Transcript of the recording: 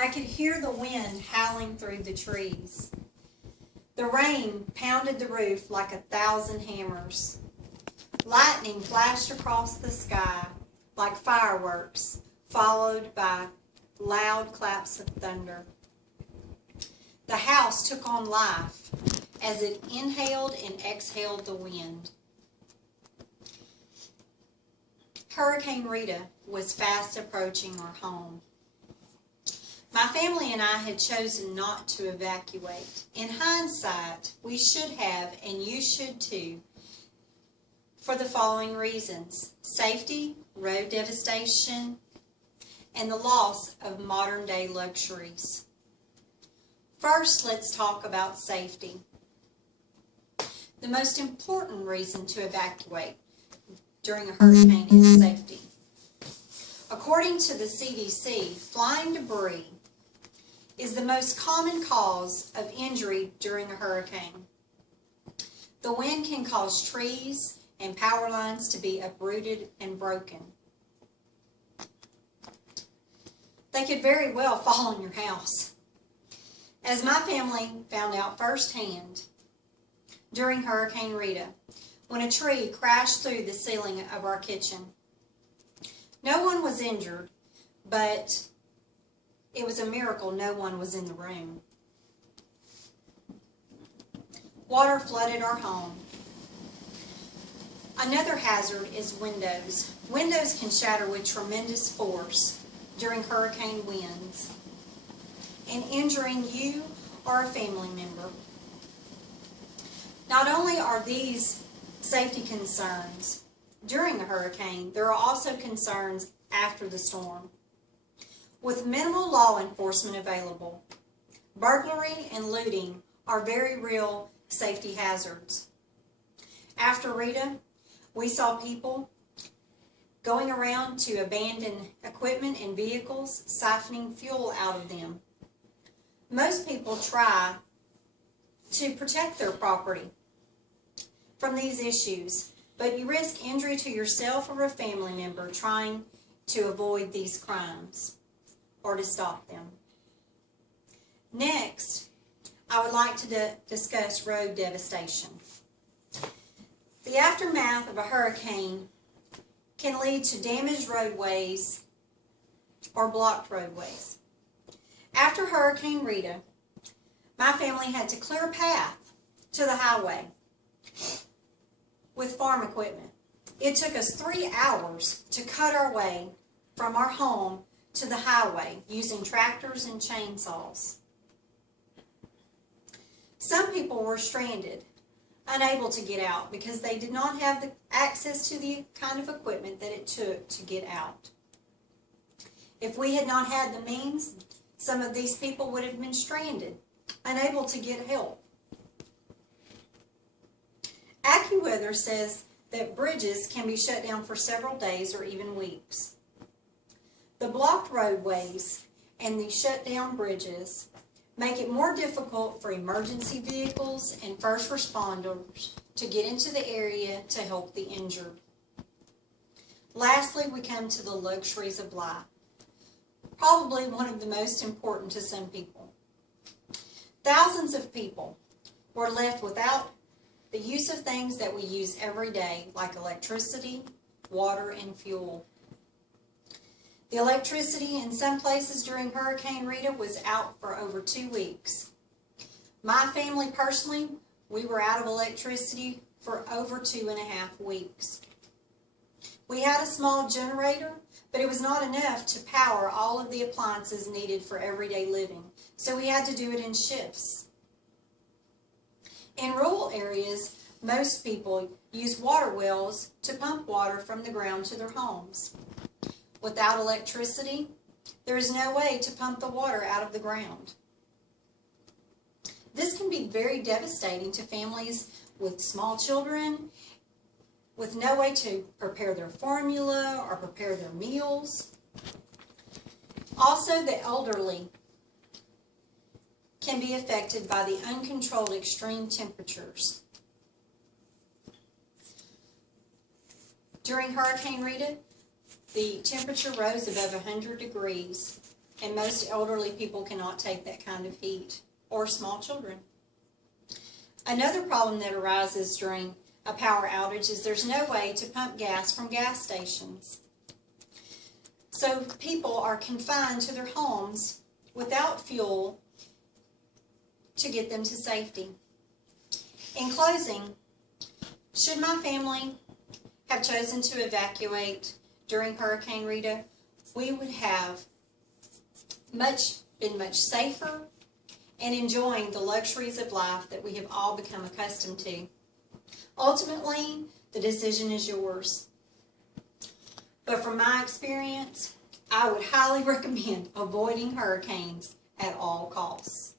I could hear the wind howling through the trees. The rain pounded the roof like 1,000 hammers. Lightning flashed across the sky like fireworks, followed by loud claps of thunder. The house took on life as it inhaled and exhaled the wind. Hurricane Rita was fast approaching our home. My family and I had chosen not to evacuate. In hindsight, we should have, and you should too, for the following reasons: safety, road devastation, and the loss of modern-day luxuries. First, let's talk about safety. The most important reason to evacuate during a hurricane is safety. According to the CDC, flying debris is the most common cause of injury during a hurricane. The wind can cause trees and power lines to be uprooted and broken. They could very well fall on your house. As my family found out firsthand during Hurricane Rita, when a tree crashed through the ceiling of our kitchen. No one was injured, but it was a miracle no one was in the room. Water flooded our home. Another hazard is windows. Windows can shatter with tremendous force during hurricane winds and injuring you or a family member. Not only are these safety concerns during a hurricane, there are also concerns after the storm. With minimal law enforcement available, burglary and looting are very real safety hazards. After Rita, we saw people going around to abandon equipment and vehicles, siphoning fuel out of them. Most people try to protect their property from these issues, but you risk injury to yourself or a family member trying to avoid these crimes or to stop them. Next, I would like to discuss road devastation. The aftermath of a hurricane can lead to damaged roadways or blocked roadways. After Hurricane Rita, my family had to clear a path to the highway with farm equipment. It took us 3 hours to cut our way from our home to the highway using tractors and chainsaws. Some people were stranded, unable to get out because they did not have the access to the kind of equipment that it took to get out. If we had not had the means, some of these people would have been stranded, unable to get help. AccuWeather says that bridges can be shut down for several days or even weeks. The blocked roadways and the shut down bridges make it more difficult for emergency vehicles and first responders to get into the area to help the injured. Lastly, we come to the luxuries of life, probably one of the most important to some people. Thousands of people were left without the use of things that we use every day, like electricity, water, and fuel. The electricity in some places during Hurricane Rita was out for over 2 weeks. My family personally, we were out of electricity for over 2.5 weeks. We had a small generator, but it was not enough to power all of the appliances needed for everyday living, so we had to do it in shifts. In rural areas, most people use water wells to pump water from the ground to their homes. Without electricity, there is no way to pump the water out of the ground. This can be very devastating to families with small children, with no way to prepare their formula or prepare their meals. Also, the elderly can be affected by the uncontrolled extreme temperatures. During Hurricane Rita, the temperature rose above 100 degrees. and most elderly people cannot take that kind of heat, or small children. Another problem that arises during a power outage is there's no way to pump gas from gas stations. So people are confined to their homes without fuel to get them to safety. In closing, should my family have chosen to evacuate during Hurricane Rita, we would have been much safer and enjoying the luxuries of life that we have all become accustomed to. Ultimately, the decision is yours. But from my experience, I would highly recommend avoiding hurricanes at all costs.